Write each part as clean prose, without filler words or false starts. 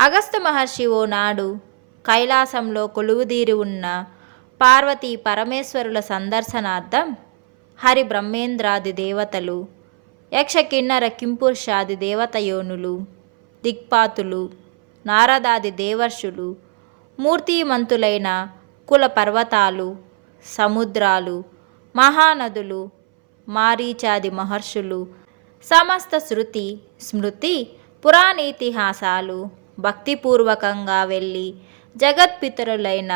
అగస్త్య మహర్షి ఓనాడు కైలాసంలో కొలువుదీరి ఉన్న పార్వతీ పరమేశ్వరుల సందర్శనార్థం హరి బ్రహ్మేంద్రాది దేవతలు, యక్ష కిన్నర కింపురుషాది దేవతయోనులు, దిక్పాతులు, నారదాది దేవర్షులు, మూర్తిమంతులైన కుల పర్వతాలు, సముద్రాలు, మహానదులు, మారీచాది మహర్షులు, సమస్త శృతి స్మృతి పురాణేతిహాసాలు భక్తిపూర్వకంగా వెళ్ళి జగత్పితరులైన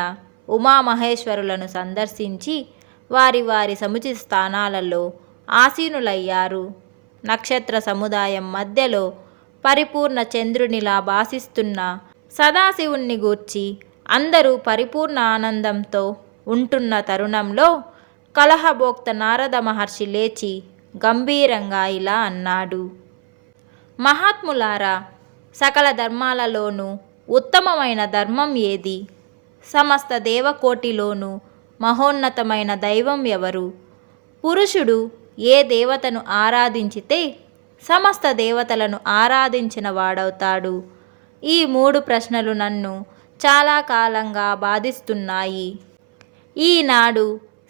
ఉమామహేశ్వరులను సందర్శించి వారి వారి సముచిత స్థానాలలో ఆసీనులయ్యారు. నక్షత్ర సముదాయం మధ్యలో పరిపూర్ణ చంద్రునిలా భాసిస్తున్న సదాశివుణ్ణి గూర్చి అందరూ పరిపూర్ణ ఆనందంతో ఉంటున్న తరుణంలో కలహభోక్త నారద మహర్షి లేచి గంభీరంగా ఇలా అన్నాడు: మహాత్ములారా, సకల ధర్మాలలోనూ ఉత్తమమైన ధర్మం ఏది? సమస్త దేవకోటిలోనూ మహోన్నతమైన దైవం ఎవరు? పురుషుడు ఏ దేవతను ఆరాధించితే సమస్త దేవతలను ఆరాధించిన వాడవుతాడు? ఈ 3 ప్రశ్నలు నన్ను చాలా కాలంగా బాధిస్తున్నాయి. ఈనాడు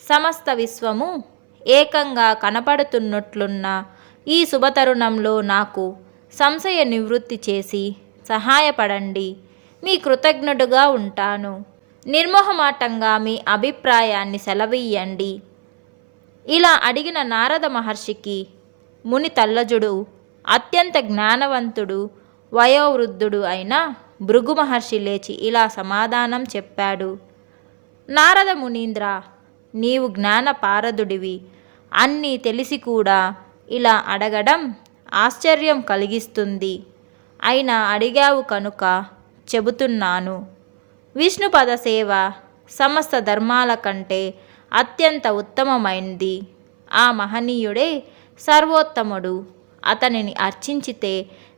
సమస్త విశ్వము ఏకంగా కనపడుతున్నట్లున్న ఈ శుభతరుణంలో నాకు సంశయ నివృత్తి చేసి సహాయపడండి. మీ కృతజ్ఞుడుగా ఉంటాను. నిర్మోహమాటంగా మీ అభిప్రాయాన్ని సెలవీయండి. ఇలా అడిగిన నారద మహర్షికి ముని తల్లజుడు, అత్యంత జ్ఞానవంతుడు, వయోవృద్ధుడు అయిన భృగు మహర్షి లేచి ఇలా సమాధానం చెప్పాడు: నారద మునీంద్ర, నీవు జ్ఞానపారదుడివి. అన్నీ తెలిసి కూడా ఇలా అడగడం ఆశ్చర్యం కలిగిస్తుంది. అయినా అడిగావు కనుక చెబుతున్నాను. విష్ణుపద సేవ సమస్త ధర్మాల కంటే అత్యంత ఉత్తమమైంది. ఆ మహనీయుడే సర్వోత్తముడు. అతనిని అర్చించితే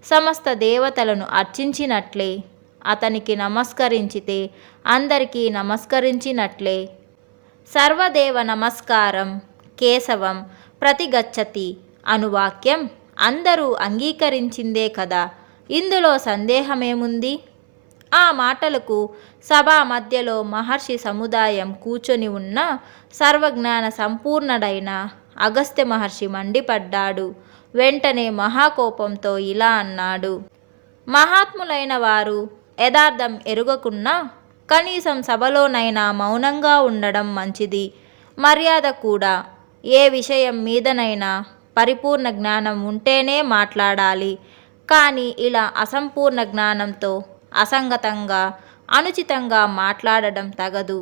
సమస్త దేవతలను అర్చించినట్లే. అతనికి నమస్కరించితే అందరికీ నమస్కరించినట్లే. సర్వదేవ నమస్కారం కేశవం ప్రతిగచ్చతి అను వాక్యం అందరూ అంగీకరించిందే కదా. ఇందులో సందేహమేముంది? ఆ మాటలకు సభా మధ్యలో మహర్షి సముదాయం కూర్చొని ఉన్న సర్వజ్ఞాన సంపూర్ణుడైన అగస్త్య మహర్షి మండిపడ్డాడు. వెంటనే మహాకోపంతో ఇలా అన్నాడు: మహాత్ములైన వారు యథార్థం ఎరుగకున్నా కనీసం సభలోనైనా మౌనంగా ఉండడం మంచిది. మర్యాద కూడా. ఏ విషయం మీదనైనా పరిపూర్ణ జ్ఞానం ఉంటేనే మాట్లాడాలి. కానీ ఇలా అసంపూర్ణ జ్ఞానంతో అసంగతంగా అనుచితంగా మాట్లాడడం తగదు.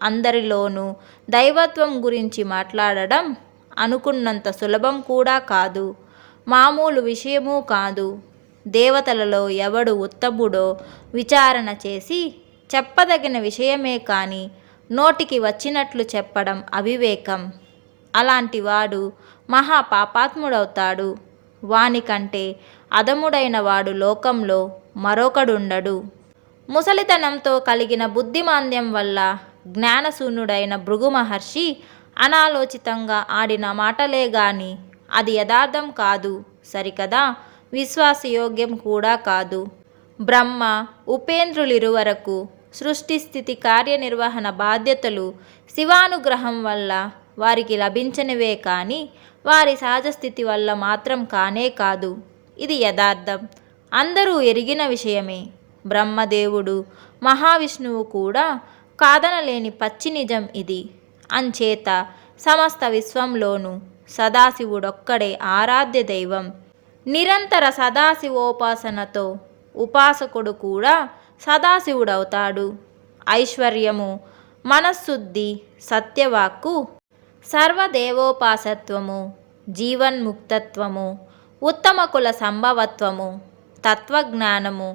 అందరిలోనూ దైవత్వం గురించి మాట్లాడడం అనుకున్నంత సులభం కూడా కాదు. మామూలు విషయమూ కాదు. దేవతలలో ఎవడు ఉత్తముడో విచారణ చేసి చెప్పదగిన విషయమే కానీ నోటికి వచ్చినట్లు చెప్పడం అవివేకం. అలాంటి వాడు మహా పాపాత్ముడవుతాడు. వానికంటే అధముడైన వాడు లోకంలో మరొకడుండడు. ముసలితనంతో కలిగిన బుద్ధిమాంద్యం వల్ల జ్ఞానశూన్యుడైన భృగు మహర్షి అనాలోచితంగా ఆడిన మాటలే గాని అది యథార్థం కాదు, సరికదా, విశ్వాసయోగ్యం కూడా కాదు. బ్రహ్మ ఉపేంద్రులిరువరకు సృష్టి స్థితి కార్యనిర్వహణ బాధ్యతలు శివానుగ్రహం వల్ల వారికి లభించనివే కానీ వారి సహజస్థితి వల్ల మాత్రం కానే కాదు. ఇది యథార్థం, అందరూ ఎరిగిన విషయమే. బ్రహ్మదేవుడు మహావిష్ణువు కూడా కాదనలేని పచ్చి నిజం ఇది. అంచేత సమస్త విశ్వంలోనూ సదాశివుడొక్కడే ఆరాధ్య దైవం. నిరంతర సదాశివోపాసనతో ఉపాసకుడు కూడా సదాశివుడవుతాడు. ఐశ్వర్యము, మనశ్శుద్ధి, సత్యవాక్కు, సర్వదేవోపాసత్వము, జీవన్ముక్తత్వము, ఉత్తమ కుల సంభవత్వము, తత్వజ్ఞానము,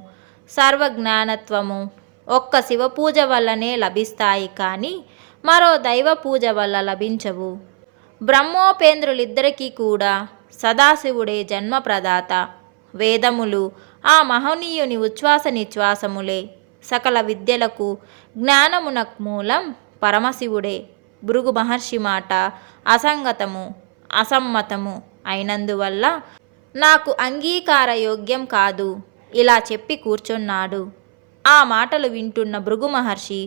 సర్వజ్ఞానత్వము ఒక్క శివపూజ వల్లనే లభిస్తాయి కానీ మరో దైవ పూజ వల్ల లభించవు. బ్రహ్మోపేంద్రులిద్దరికీ కూడా సదాశివుడే జన్మప్రదాత. వేదములు ఆ మహనీయుని ఉచ్ఛ్వాస నిశ్వాసములే. సకల విద్యలకు జ్ఞానమునకు మూలం పరమశివుడే. భృగు మహర్షి మాట అసంగతము, అసమ్మతము అయినందువల్ల నాకు అంగీకారయోగ్యం కాదు. ఇలా చెప్పి కూర్చున్నాడు. ఆ మాటలు వింటున్న భృగు మహర్షి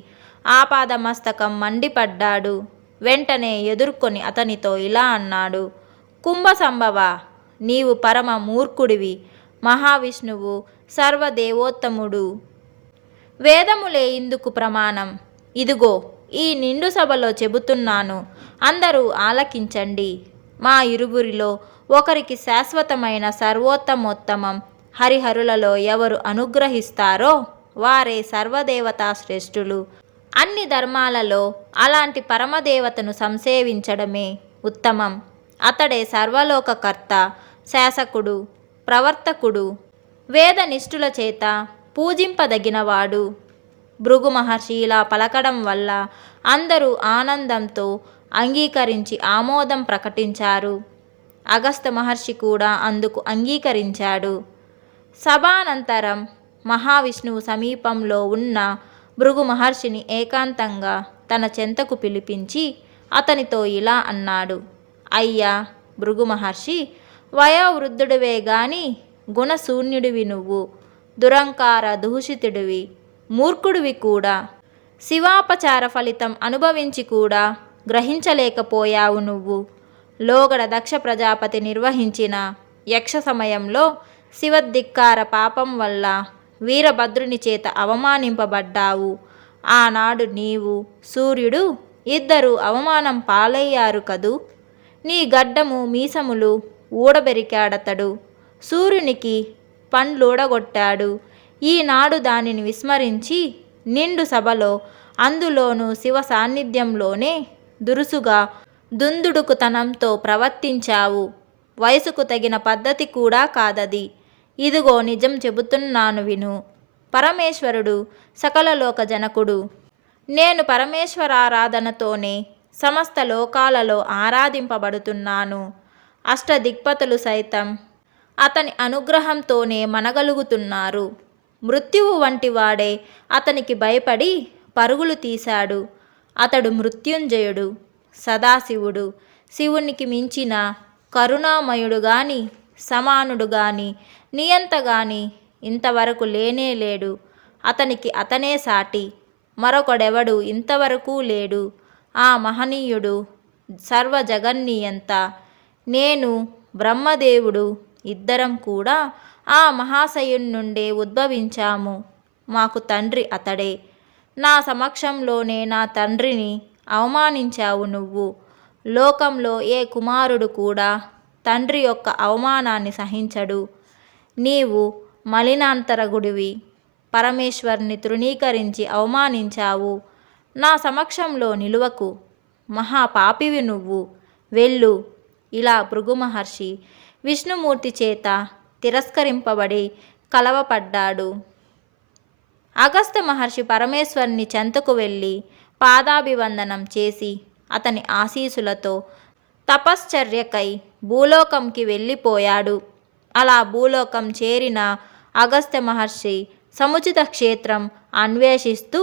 ఆపాదమస్తకం మండిపడ్డాడు. వెంటనే ఎదుర్కొని అతనితో ఇలా అన్నాడు: కుంభసంభవ, నీవు పరమ మూర్ఖుడివి. మహావిష్ణువు సర్వదేవోత్తముడు. వేదములే ఇందుకు ప్రమాణం. ఇదిగో ఈ నిండు సభలో చెబుతున్నాను, అందరూ ఆలకించండి. మా ఇరువురిలో ఒకరికి శాశ్వతమైన సర్వోత్తమోత్తమం హరిహరులలో ఎవరు అనుగ్రహిస్తారో వారే సర్వదేవతా శ్రేష్ఠులు. అన్ని ధర్మాలలో అలాంటి పరమదేవతను సంసేవించడమే ఉత్తమం. అతడే సర్వలోకకర్త, శాసకుడు, ప్రవర్తకుడు, వేదనిష్ఠుల చేత పూజింపదగినవాడు. భృగు మహర్షి ఇలా పలకడం వల్ల అందరూ ఆనందంతో అంగీకరించి ఆమోదం ప్రకటించారు. అగస్త్య మహర్షి కూడా అందుకు అంగీకరించాడు. సభానంతరం మహావిష్ణువు సమీపంలో ఉన్న భృగు మహర్షిని ఏకాంతంగా తన చెంతకు పిలిపించి అతనితో ఇలా అన్నాడు: అయ్యా భృగు మహర్షి, వయోవృద్ధుడివే గాని గుణశూన్యుడివి నువ్వు. దురంకార దూషితుడివి, మూర్ఖుడివి కూడా. శివాపచార ఫలితం అనుభవించి కూడా గ్రహించలేకపోయావు నువ్వు. లోగడ దక్ష ప్రజాపతి నిర్వహించిన యక్ష సమయంలో శివధిక్కార పాపం వల్ల వీరభద్రుని చేత అవమానింపబడ్డావు. ఆనాడు నీవు, సూర్యుడు ఇద్దరు అవమానం పాలయ్యారు కదూ. నీ గడ్డము మీసములు ఊడబెరికాడతడు. సూర్యునికి పండ్లూడగొట్టాడు. ఈనాడు దానిని విస్మరించి నిండు సభలో, అందులోనూ శివ సాన్నిధ్యంలోనే దురుసుగా దుందుడుకుతనంతో ప్రవర్తించావు. వయసుకు తగిన పద్ధతి కూడా కాదది. ఇదిగో నిజం చెబుతున్నాను విను. పరమేశ్వరుడు సకల లోక జనకుడు. నేను పరమేశ్వరారాధనతోనే సమస్త లోకాలలో ఆరాధింపబడుతున్నాను. అష్టదిక్పతులు సైతం అతని అనుగ్రహంతోనే మనగలుగుతున్నారు. మృత్యువు వంటి వాడే అతనికి భయపడి పరుగులు తీశాడు. అతడు మృత్యుంజయుడు, సదాశివుడు. శివునికి మించిన కరుణామయుడు గాని, సమానుడు గాని, నియంత గాని ఇంతవరకు లేనే లేడు. అతనికి అతనే సాటి, మరొకడెవడు ఇంతవరకు లేడు. ఆ మహనీయుడు సర్వజగన్నియంత. నేను, బ్రహ్మదేవుడు ఇద్దరం కూడా ఆ మహాశయుని నుండే ఉద్భవించాము. మాకు తండ్రి అతడే. నా సమక్షంలోనే నా తండ్రిని అవమానించావు నువ్వు. లోకంలో ఏ కుమారుడు కూడా తండ్రి యొక్క అవమానాన్ని సహించడు. నీవు మలినాంతరగుడివి. పరమేశ్వరుని తృణీకరించి అవమానించావు. నా సమక్షంలో నిలువకు. మహాపాపివి నువ్వు. వెళ్ళు. ఇలా భృగు మహర్షి విష్ణుమూర్తి చేత తిరస్కరింపబడి కలవపడ్డాడు. అగస్త్య మహర్షి పరమేశ్వరుని చెంతకు వెళ్ళి పాదాభివందనం చేసి అతని ఆశీసులతో తపశ్చర్యకై భూలోకంకి వెళ్ళిపోయాడు. అలా భూలోకం చేరిన అగస్త్య మహర్షి సముచిత క్షేత్రం అన్వేషిస్తూ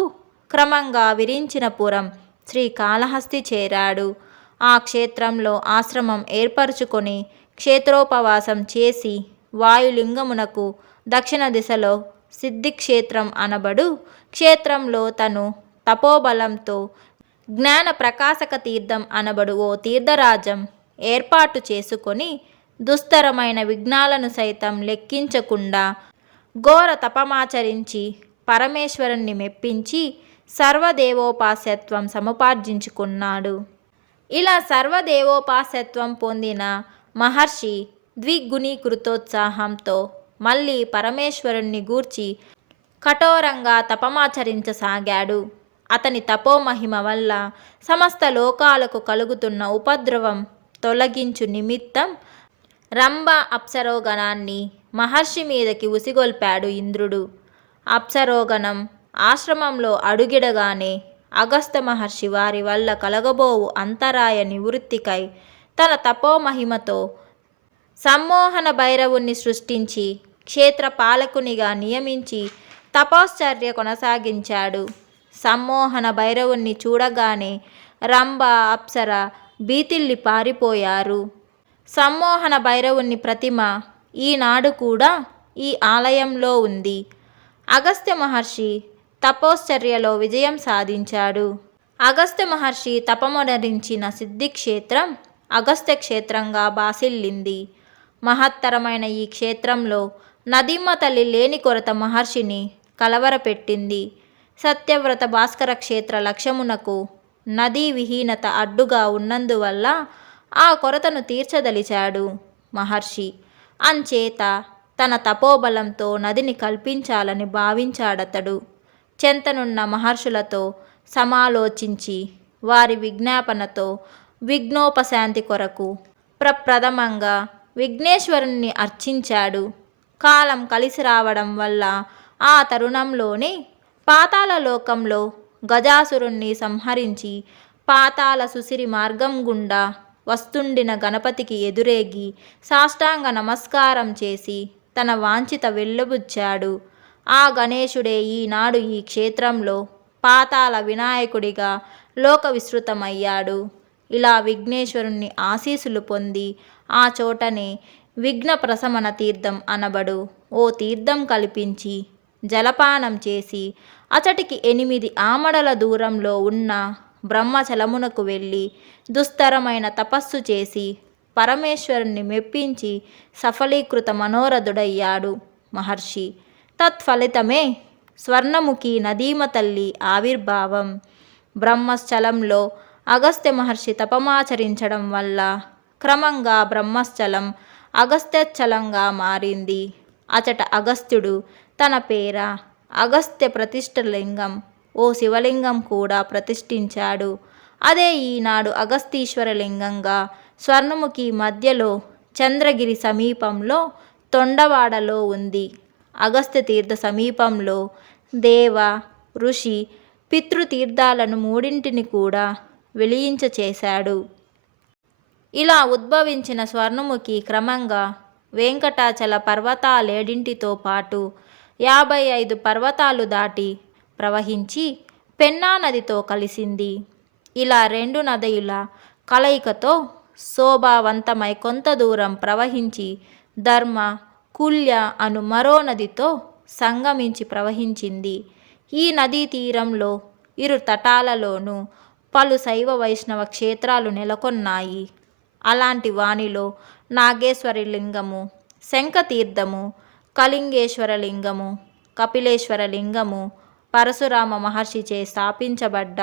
క్రమంగా విరించిన పురం శ్రీకాళహస్తి చేరాడు. ఆ క్షేత్రంలో ఆశ్రమం ఏర్పరచుకొని క్షేత్రోపవాసం చేసి వాయులింగమునకు దక్షిణ దిశలో సిద్ధిక్షేత్రం అనబడు క్షేత్రంలో తను తపోబలంతో జ్ఞాన ప్రకాశక తీర్థం అనబడు ఓ తీర్థరాజం ఏర్పాటు చేసుకొని దుస్తరమైన విఘ్నాలను సైతం లెక్కించకుండా ఘోర తపమాచరించి పరమేశ్వరుణ్ణి మెప్పించి సర్వదేవోపాస్యత్వం సముపార్జించుకున్నాడు. ఇలా సర్వదేవోపాస్యత్వం పొందిన మహర్షి ద్విగుణీకృతోత్సాహంతో మళ్ళీ పరమేశ్వరుణ్ణి గూర్చి కఠోరంగా తపమాచరించసాగాడు. అతని తపోమహిమ వల్ల సమస్త లోకాలకు కలుగుతున్న ఉపద్రవం తొలగించు నిమిత్తం రంభ అప్సరోగణాన్ని మహర్షి మీదకి ఉసిగొల్పాడు ఇంద్రుడు. అప్సరోగణం ఆశ్రమంలో అడుగిడగానే అగస్త్య మహర్షి వారి వల్ల కలగబోవు అంతరాయ నివృత్తికై తన తపోమహిమతో సమ్మోహన భైరవుణ్ణి సృష్టించి క్షేత్రపాలకునిగా నియమించి తపశ్చర్య కొనసాగించాడు. సమ్మోహన భైరవుణ్ణి చూడగానే రంభ, అప్సర బీతిల్లి పారిపోయారు. సమ్మోహన భైరవుని ప్రతిమ ఈనాడు కూడా ఈ ఆలయంలో ఉంది. అగస్త్య మహర్షి తపోశ్చర్యలో విజయం సాధించాడు. అగస్త్య మహర్షి తపమొనరించిన సిద్ధిక్షేత్రం అగస్త్య క్షేత్రంగా బాసిల్లింది. మహత్తరమైన ఈ క్షేత్రంలో నదీమ తల్లి లేని కొరత మహర్షిని కలవరపెట్టింది. సత్యవ్రత భాస్కర క్షేత్ర లక్ష్యమునకు నదీ విహీనత అడ్డుగా ఉన్నందువల్ల ఆ కొరతను తీర్చదలిచాడు మహర్షి. అంచేత తన తపోబలంతో నదిని కల్పించాలని భావించాడతడు. చెంతనున్న మహర్షులతో సమాలోచించి వారి విజ్ఞాపనతో విఘ్నోపశాంతి కొరకు ప్రప్రథమంగా విఘ్నేశ్వరుణ్ణి అర్చించాడు. కాలం కలిసి రావడం వల్ల ఆ తరుణంలోనే పాతాళలోకంలో గజాసురుణ్ణి సంహరించి పాతాళ సుసిరి మార్గం గుండా వస్తుండిన గణపతికి ఎదురేగి సాష్టాంగ నమస్కారం చేసి తన వాంఛిత వెళ్ళబుచ్చాడు. ఆ గణేశుడే ఈనాడు ఈ క్షేత్రంలో పాతాళ వినాయకుడిగా లోక విస్తృతమయ్యాడు. ఇలా విఘ్నేశ్వరుణ్ణి ఆశీస్సులు పొంది ఆ చోటనే విఘ్న ప్రశమన తీర్థం అనబడు ఓ తీర్థం కల్పించి జలపానం చేసి అచటికి 8 ఆమడల దూరంలో ఉన్న బ్రహ్మచలమునకు వెళ్ళి దుస్తరమైన తపస్సు చేసి పరమేశ్వరుణ్ణి మెప్పించి సఫలీకృత మనోరథుడయ్యాడు మహర్షి. తత్ఫలితమే స్వర్ణముఖి నదీమ తల్లి ఆవిర్భావం. బ్రహ్మస్థలంలో అగస్త్య మహర్షి తపమాచరించడం వల్ల క్రమంగా బ్రహ్మస్థలం అగస్త్యచలంగా మారింది. అచట అగస్త్యుడు తన పేర అగస్త్య ప్రతిష్ఠలింగం ఓ శివలింగం కూడా ప్రతిష్ఠించాడు. అదే ఈనాడు అగస్తీశ్వర లింగంగా స్వర్ణముఖి మధ్యలో చంద్రగిరి సమీపంలో తొండవాడలో ఉంది. అగస్త్య తీర్థ సమీపంలో దేవ, ఋషి, పితృతీర్థాలను మూడింటిని కూడా వెలియించచేశాడు. ఇలా ఉద్భవించిన స్వర్ణముఖి క్రమంగా వెంకటాచల పర్వతాలేడింటితో పాటు 55 పర్వతాలు దాటి ప్రవహించి పెన్నా నదితో కలిసింది. ఇలా 2 నదుల కలయికతో శోభావంతమై కొంత దూరం ప్రవహించి ధర్మ, కుల్య అను మరో నదితో సంగమించి ప్రవహించింది. ఈ నదీ తీరంలో ఇరు తటాలలోనూ పలు శైవ వైష్ణవ క్షేత్రాలు నెలకొన్నాయి. అలాంటి వానిలో నాగేశ్వరి లింగము, శంఖతీర్థము, కళింగేశ్వర లింగము, కపిలేశ్వర లింగము, పరశురామ మహర్షిచే స్థాపించబడ్డ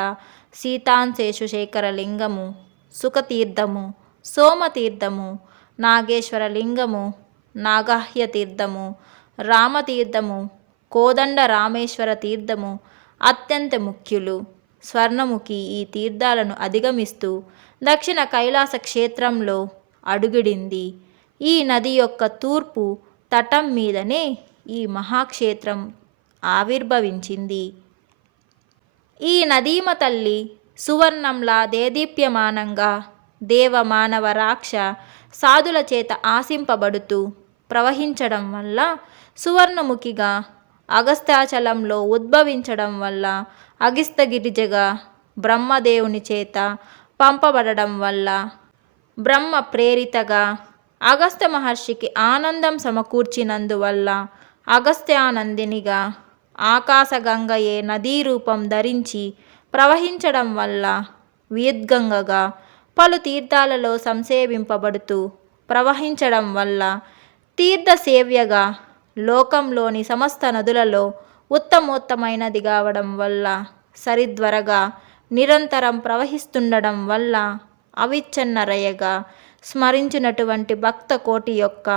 సీతాంశేషు శేఖర లింగము, సుఖతీర్థము, సోమతీర్థము, నాగేశ్వర లింగము, నాగాహ్య తీర్థము, రామతీర్థము, కోదండ రామేశ్వర తీర్థము అత్యంత ముఖ్యులు. స్వర్ణముఖి ఈ తీర్థాలను అధిగమిస్తూ దక్షిణ కైలాస క్షేత్రంలో అడుగిడింది. ఈ నది యొక్క తూర్పు తటం మీదనే ఈ మహాక్షేత్రం ఆవిర్భవించింది. ఈ నదీమ తల్లి సువర్ణంలా దేదీప్యమానంగా దేవ, మానవ, రాక్ష సాధుల చేత ఆశింపబడుతూ ప్రవహించడం వల్ల సువర్ణముఖిగా, అగస్త్యాచలంలో ఉద్భవించడం వల్ల అగిస్తగిరిజగా, బ్రహ్మదేవుని చేత పంపబడడం వల్ల బ్రహ్మ ప్రేరితగా, అగస్త్య మహర్షికి ఆనందం సమకూర్చినందువల్ల అగస్త్యానందినిగా, ఆకాశగంగయే నదీ రూపం ధరించి ప్రవహించడం వల్ల విద్గంగగా, పలు తీర్థాలలో సంసేవింపబడుతూ ప్రవహించడం వల్ల తీర్థసేవ్యగా, లోకంలోని సమస్త నదులలో ఉత్తమోత్తమైనది కావడం వల్ల సరిద్వరగా నిరంతరం ప్రవహిస్తుండడం వల్ల అవిచ్ఛిన్నరయగా స్మరించినటువంటి భక్త కోటి యొక్క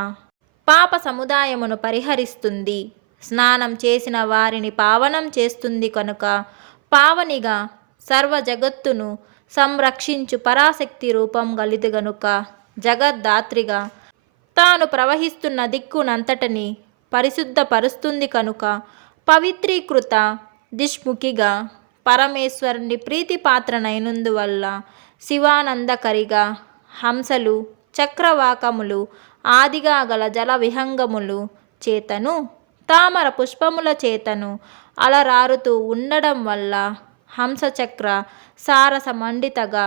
పాప సముదాయమును పరిహరిస్తుంది. స్నానం చేసిన వారిని పావనం చేస్తుంది కనుక పావనిగా సర్వ జగత్తును సంరక్షించు పరాశక్తి రూపం గలిది గనుక జగద్ధాత్రిగా తాను ప్రవహిస్తున్న దిక్కునంతటిని పరిశుద్ధపరుస్తుంది కనుక పవిత్రీకృత దిష్ముఖిగా పరమేశ్వరుని ప్రీతిపాత్రనైనందువల్ల శివానందకరిగా హంసలు, చక్రవాకములు ఆదిగా గల జల విహంగములు చేతను, తామర పుష్పముల చేతను అలరారుతూ ఉండడం వల్ల హంసచక్ర సారస మండితగా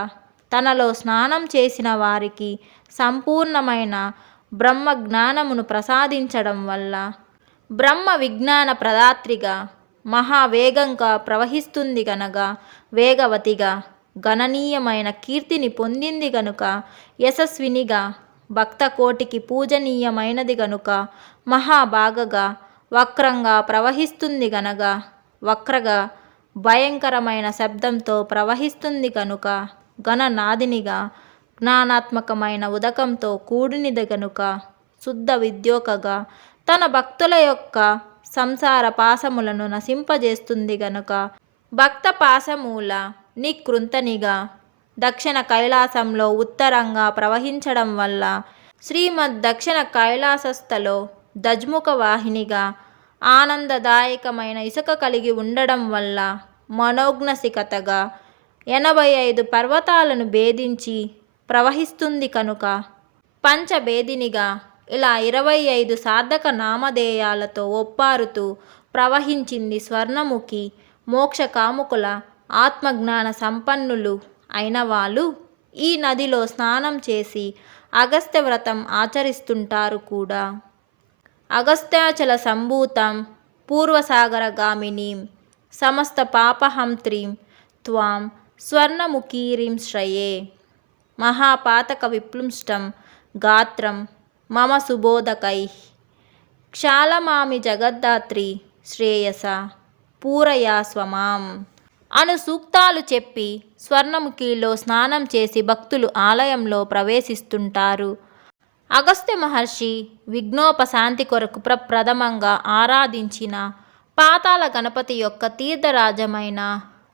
తనలో స్నానం చేసిన వారికి సంపూర్ణమైన బ్రహ్మజ్ఞానమును ప్రసాదించడం వల్ల బ్రహ్మ విజ్ఞాన ప్రదాత్రిగా మహావేగంగా ప్రవహిస్తుంది గనక వేగవతిగా గణనీయమైన కీర్తిని పొందింది గనుక యశస్వినిగా భక్త కోటికి పూజనీయమైనది గనుక మహాభాగగా వక్రంగా ప్రవహిస్తుంది గనక వక్రగా భయంకరమైన శబ్దంతో ప్రవహిస్తుంది కనుక గణనాదినిగా జ్ఞానాత్మకమైన ఉదకంతో కూడినది గనుక శుద్ధ విద్యోకగా తన భక్తుల యొక్క సంసార పాశములను నశింపజేస్తుంది గనుక భక్త పాశమూల నికృంతనిగా దక్షిణ కైలాసంలో ఉత్తరంగా ప్రవహించడం వల్ల శ్రీమద్ దక్షిణ కైలాసస్థలో దజ్ముఖ వాహినిగా ఆనందదాయకమైన ఇసుక కలిగి ఉండడం వల్ల మనోజ్ఞసికతగా 85 పర్వతాలను భేదించి ప్రవహిస్తుంది కనుక పంచభేదినిగా ఇలా 25 సార్థక నామధేయాలతో ఒప్పారుతూ ప్రవహించింది స్వర్ణముఖి. మోక్షకాముకుల ఆత్మజ్ఞాన సంపన్నులు అయిన వాళ్ళు ఈ నదిలో స్నానం చేసి అగస్త్య వ్రతం ఆచరిస్తుంటారు కూడా. అగస్త్యాచల సంభూతం పూర్వసాగరగామినీం సమస్త పాపహంత్రీం త్వాం స్వర్ణముఖీరీం శ్రయే మహాపాతక విప్లుష్టం గాత్రం మమ సుబోధకై క్షాళమామి జగద్ధాత్రి శ్రేయస పూరయాస్వమాం అను సూక్తాలు చెప్పి స్వర్ణముఖిలో స్నానం చేసి భక్తులు ఆలయంలో ప్రవేశిస్తుంటారు. అగస్త్య మహర్షి విఘ్నోపశాంతి కొరకు ప్రప్రథమంగా ఆరాధించిన పాతాళ గణపతి యొక్క తీర్థరాజమైన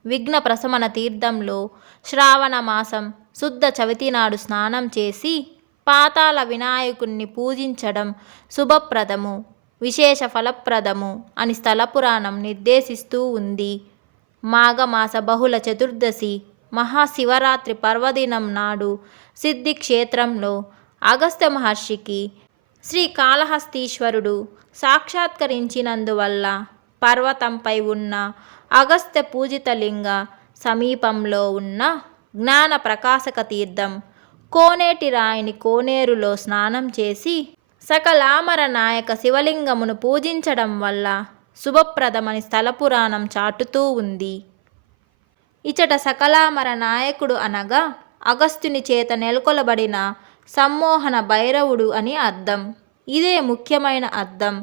విఘ్న ప్రశమన తీర్థంలో శ్రావణ మాసం శుద్ధ చవితి నాడు స్నానం చేసి పాతాళ వినాయకుణ్ణి పూజించడం శుభప్రదము, విశేష ఫలప్రదము అని స్థల పురాణం నిర్దేశిస్తూ ఉంది. మాఘమాస బహుళ చతుర్దశి మహాశివరాత్రి పర్వదినం నాడు సిద్ధి క్షేత్రంలో అగస్త్య మహర్షికి శ్రీకాళహస్తీశ్వరుడు సాక్షాత్కరించినందువల్ల పర్వతంపై ఉన్న అగస్త్య పూజితలింగ సమీపంలో ఉన్న జ్ఞాన ప్రకాశక తీర్థం కోనేటి రాయిని కోనేరులో స్నానం చేసి సకలామర నాయక శివలింగమును పూజించడం వల్ల శుభప్రదమని స్థల పురాణం చాటుతూ ఉంది. ఇచట సకలామర నాయకుడు అనగా అగస్త్యుని చేత నెలకొలబడిన సమ్మోహన భైరవుడు అని అర్థం. ఇదే ముఖ్యమైన అర్థం.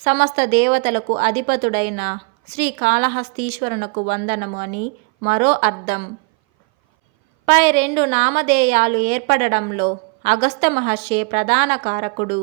సమస్త దేవతలకు అధిపతుడైన శ్రీకాళహస్తీశ్వరునకు వందనము అని మరో అర్థం. పై రెండు నామధేయాలు ఏర్పడడంలో అగస్త్య మహర్షి ప్రధాన కారకుడు.